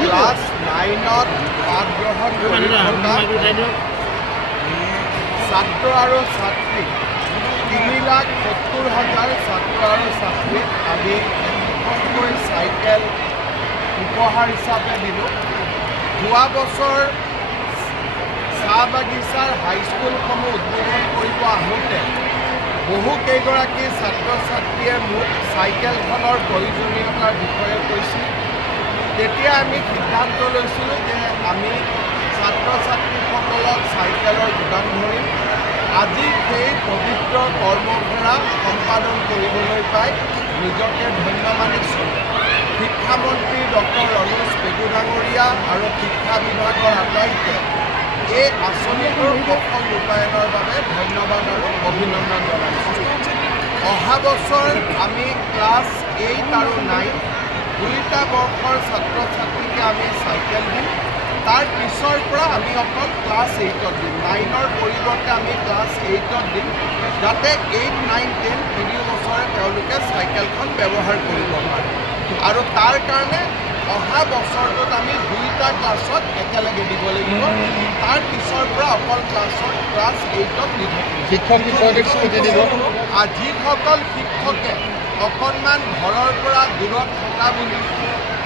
Class 9ত পাঠ গ্ৰহণ কৰি থকা ছাত্ৰ আৰু ছাত্ৰী 3,70,000 ছাত্ৰ আৰু ছাত্ৰীক আমি এখনকৈ চাইকেল উপহাৰ হিচাপে দিলোঁ। যোৱা বছৰ চাহ বাগিচাৰ হাইস্কুলসমূহ উদ্বোধন কৰিব আহোঁতে বহুকেইগৰাকী ছাত্ৰ ছাত্ৰীয়ে মোক চাইকেলখনৰ প্ৰয়োজনীয়তাৰ বিষয়ে কৈছিল। তেতিয়া আমি সিদ্ধান্ত লৈছিলোঁ যে আমি ছাত্ৰ ছাত্ৰীসকলক চাইকেলৰ যোগান ধৰিম। আজি সেই পবিত্ৰ কৰ্মফেৰা সম্পাদন কৰিবলৈ পাই নিজকে ধন্য মানিছোঁ। শিক্ষামন্ত্ৰী ডক্টৰ ৰণোজ পেগু ডাঙৰীয়া আৰু শিক্ষা বিভাগৰ আটাইকে এই আঁচনিটোৰ সফল ৰূপায়ণৰ বাবে ধন্যবাদ আৰু অভিনন্দন জনাইছোঁ। অহা বছৰ আমি ক্লাছ 8 আৰু 9 দুয়োটা বৰ্ষৰ ছাত্ৰ ছাত্ৰীকে আমি চাইকেল দিম। তাৰ পিছৰ পৰা আমি অকল ক্লাছ 8ত দিম। 9ৰ পৰিৱৰ্তে আমি ক্লাছ 8ত দিম, যাতে 8, 9, 10 তিনি বছৰে তেওঁলোকে চাইকেলখন ব্যৱহাৰ কৰিব পাৰে। আৰু তাৰ কাৰণে অহা বছৰটোত আমি দুয়োটা ক্লাছত একেলগে দিব লাগিব। তাৰ পিছৰ পৰা অকল ক্লাছ 8ত দি থাকিব। যিসকল শিক্ষকে অকণমান ঘৰৰ পৰা দূৰত থকা বুলি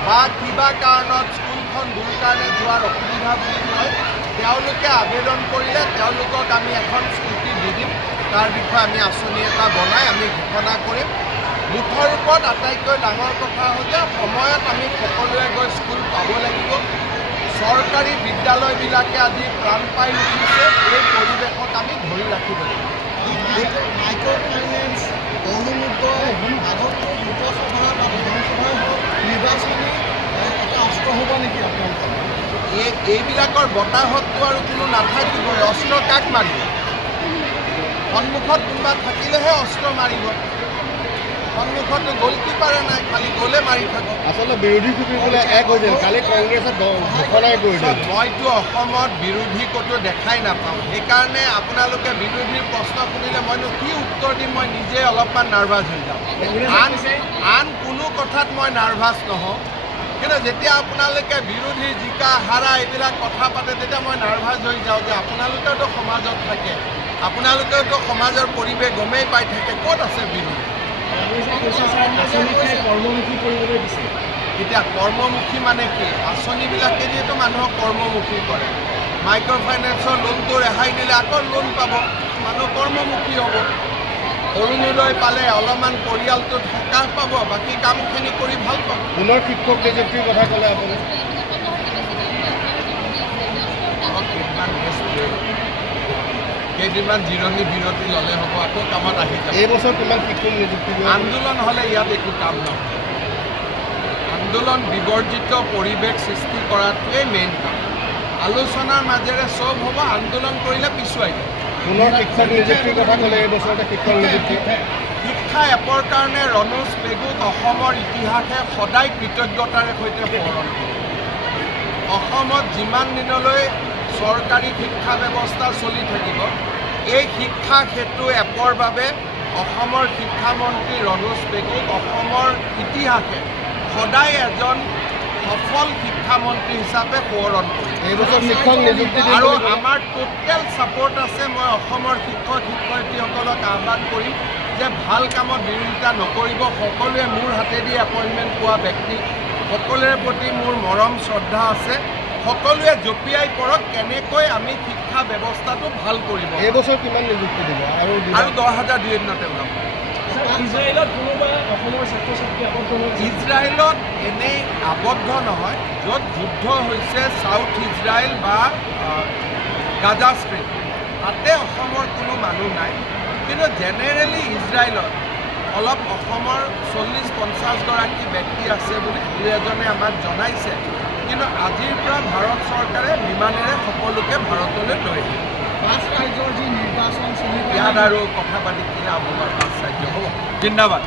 বা কিবা কাৰণত স্কুলখন দূৰ কাৰণে যোৱাৰ অসুবিধা বুলি কয়, তেওঁলোকে আবেদন কৰিলে তেওঁলোকক আমি এখন স্কুটি দি দিম। তাৰ বিষয়ে আমি আঁচনি এটা বনাই আমি ঘোষণা কৰিম। মুঠৰ ওপৰত আটাইতকৈ ডাঙৰ কথা হ'ল যে সময়ত আমি সকলোৱে গৈ স্কুল পাব লাগিব। চৰকাৰী বিদ্যালয়বিলাকে আজি প্ৰাণ পাই উঠিছে, এই পৰিৱেশত আমি ধৰি ৰাখিব লাগিব। মাইক্ৰ' ফাইনেন্স আগতকৈ লোকসভা বা বিধানসভাই হওক নিৰ্বাচনী এটা অস্ত্ৰ হ'ব নেকি আপোনালোকৰ? এইবিলাকৰ বতাহতটো আৰু কোনো নাথাকিবই। অস্ত্ৰ কাক মাৰিব? সন্মুখত কোনোবা থাকিলেহে অস্ত্ৰ মাৰিব। সন্মুখতো গ'লকিপাৰে নাই, খালি গ'লে মাৰি থাকক। আচলতে বিৰোধী কুকুৰবোৰে এক হৈছিল, কালি কংগ্ৰেছে ঘোষণাই কৰিছিল। মইতো অসমত বিৰোধী ক'তো দেখাই নাপাওঁ। সেইকাৰণে আপোনালোকে বিৰোধীৰ প্ৰশ্ন সুধিলে মইনো কি উত্তৰ দিম, মই নিজে অলপমান নাৰ্ভাছ হৈ যাওঁ। আন কোনো কথাত মই নাৰ্ভাছ নহওঁ, কিন্তু যেতিয়া আপোনালোকে বিৰোধী জিকা হাৰা এইবিলাক কথা পাতে তেতিয়া মই নাৰ্ভাছ হৈ যাওঁ যে আপোনালোকেওতো সমাজত থাকে, আপোনালোকেওতো সমাজৰ পৰিৱেশ গমেই পাই থাকে, ক'ত আছে বিৰোধী? এতিয়া কৰ্মমুখী মানে কি? আঁচনিবিলাকে দিয়েতো মানুহক কৰ্মমুখী কৰে। মাইক্ৰ' ফাইনেন্সৰ লোনটো ৰেহাই দিলে আকৌ লোন পাব, মানুহ কৰ্মমুখী হ'ব। অৰুণোদয় পালে অলপমান পৰিয়ালটোত সকাহ পাব, বাকী কামখিনি কৰি ভাল পাব। পুনৰ শিক্ষক নিযুক্তিৰ কথা ক'লে আপুনি? কেইদিনমান জিৰণি বিৰতি ল'লে হ'ব, আকৌ কামত আহি যাব। এইবছৰ কিমান শিক্ষক নিযুক্তি? আন্দোলন হ'লে ইয়াত একো কাম নহয়। আন্দোলন বিবৰ্জিত পৰিৱেশ সৃষ্টি কৰাটোৱেই মেইন কাম। আলোচনাৰ মাজেৰে চব হ'ব, আন্দোলন কৰিলে পিছুৱাই যাব। পুনৰ শিক্ষক নিযুক্তিৰ কথা ক'লে এইবছৰতে শিক্ষক নিযুক্তি? শিক্ষা এপৰ কাৰণে ৰণোজ পেগুক অসমৰ ইতিহাসে সদায় কৃতজ্ঞতাৰে সৈতে সোঁৱৰণ কৰে। অসমত যিমান দিনলৈ চৰকাৰী শিক্ষা ব্যৱস্থা চলি থাকিব, এই শিক্ষা সেতু এপৰ বাবে অসমৰ শিক্ষামন্ত্ৰী ৰণোজ পেগুক অসমৰ ইতিহাসে সদায় এজন সফল শিক্ষামন্ত্ৰী হিচাপে সোঁৱৰণ কৰে। এইবছৰ শিক্ষক নিযুক্তি আৰু আমাৰ টোটেল ছাপৰ্ট আছে। মই অসমৰ শিক্ষক শিক্ষয়িত্ৰীসকলক আহ্বান কৰিম যে ভাল কামত বিৰোধিতা নকৰিব। সকলোৱে মোৰ হাতেদি এপইণ্টমেণ্ট পোৱা ব্যক্তি, সকলোৰে প্ৰতি মোৰ মৰম শ্ৰদ্ধা আছে। সকলোৱে জঁপিয়াই পৰক কেনেকৈ আমি শিক্ষা ব্যৱস্থাটো ভাল কৰিব। এইবছৰ কিমান নিযুক্তি দিব? আৰু 10,000 দুদিনতে ওলাব। ইজৰাইলত কোনোবা অসমৰ ছাত্ৰ ছাত্ৰী আবদ্ধ হৈছে? ইজৰাইলত এনেই আবদ্ধ নহয়, য'ত যুদ্ধ হৈছে চাউথ ইজৰাইল বা গাজা ষ্ট্ৰীপ, তাতে অসমৰ কোনো মানুহ নাই। কিন্তু জেনেৰেলি ইজৰাইলত অলপ অসমৰ 40-50 গৰাকী ব্যক্তি আছে বুলি দুই এজনে আমাক জনাইছে। কিন্তু আজিৰ পৰা ভাৰত চৰকাৰে বিমানেৰে সকলোকে ভাৰতলৈ লৈ আহিব। 5 ৰাজ্যৰ যি নিৰ্বাচন চলি ইয়াত আৰু কথা পাতি কিনে আপোনাৰ 5 ৰাজ্য হ'ব। জিন্দাবাদ।